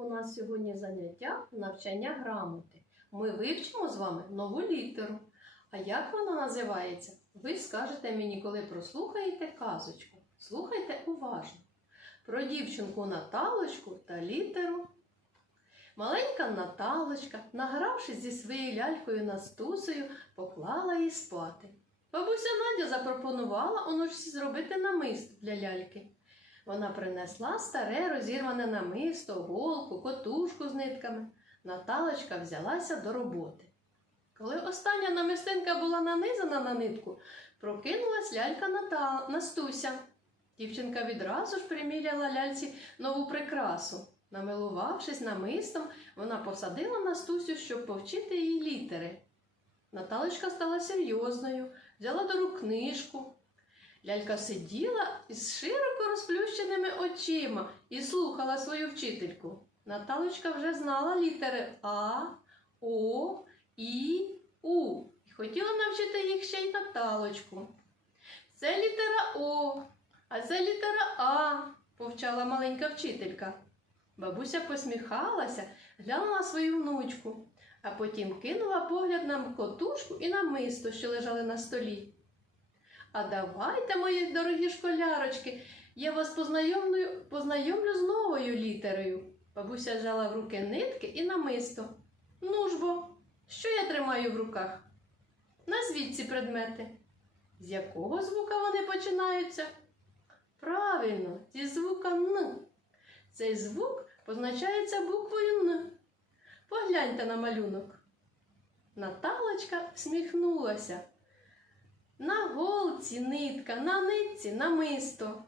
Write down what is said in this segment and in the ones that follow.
У нас сьогодні заняття навчання грамоти. Ми вивчимо з вами нову літеру. А як вона називається? Ви скажете мені, коли прослухаєте казочку. Слухайте уважно. Про дівчинку Наталочку та літеру. Маленька Наталочка, награвшись зі своєю лялькою Настусею, поклала її спати. Бабуся Надя запропонувала онучці зробити намист для ляльки. Вона принесла старе розірване намисто, голку, котушку з нитками. Наталочка взялася до роботи. Коли остання намистинка була нанизана на нитку, прокинулась лялька Ната... Настуся. Дівчинка відразу ж приміряла ляльці нову прикрасу. Намилувавшись намистом, вона посадила Настусю, щоб повчити її літери. Наталочка стала серйозною, взяла до рук книжку. Лялька сиділа із широко розплющеними очима і слухала свою вчительку. Наталочка вже знала літери А, О, І, У і хотіла навчити їх ще й Наталочку. Це літера О, а це літера А, повчала маленька вчителька. Бабуся посміхалася, глянула свою внучку, а потім кинула погляд на котушку і на мисто, що лежали на столі. А давайте, мої дорогі школярочки, я вас познайомлю, познайомлю з новою літерою. Бабуся взяла в руки нитки і намисто. Ну ж бо, що я тримаю в руках? Назвіть ці предмети. З якого звука вони починаються? Правильно, зі звука Н. Цей звук позначається буквою Н. Погляньте на малюнок. Наталочка всміхнулася. На голці нитка, на нитці намисто.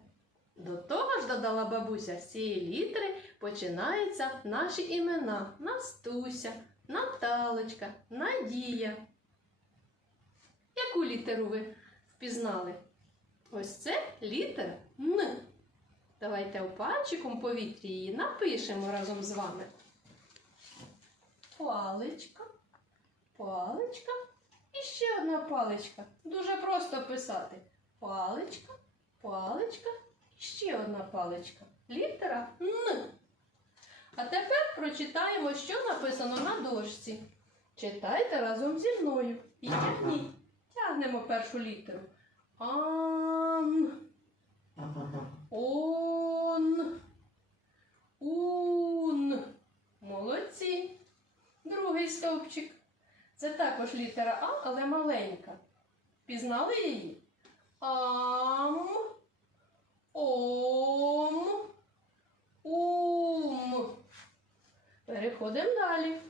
До того ж, додала бабуся, з цієї літери починаються наші імена Настуся, Наталочка, Надія. Яку літеру ви впізнали? Ось це літера Н. Давайте пальчиком повітрі її напишемо разом з вами. Паличка, паличка і ще одна паличка. Дуже просто писати. Паличка, паличка ще одна паличка. Літера Н. А тепер прочитаємо, що написано на дошці. Читайте разом зі мною. І тягніть. Тягнемо першу літеру. Ан. Он. Ун. Молодці. Другий стовпчик. Це також літера А, але маленька. Пізнали її? Ам. Ом. Ум. Переходимо далі.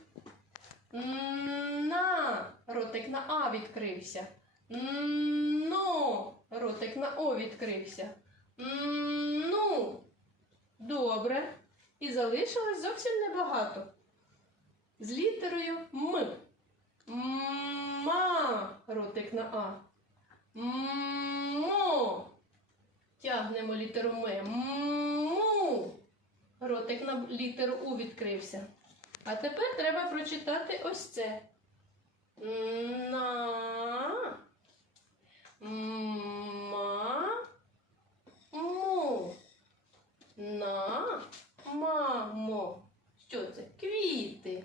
На. Ротик на А відкрився. Но. Ротик на О відкрився. Ну. Добре. І залишилось зовсім небагато. З літерою М. Ротик на А. Мо. Тягнемо літеру М. Му. Ротик на літеру У відкрився. А тепер треба прочитати ось це. На. Ма. Му. На. Мамо. Що це? Квіти.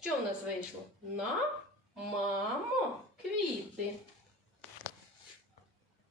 Що в нас вийшло? На. Мамо. Квіти.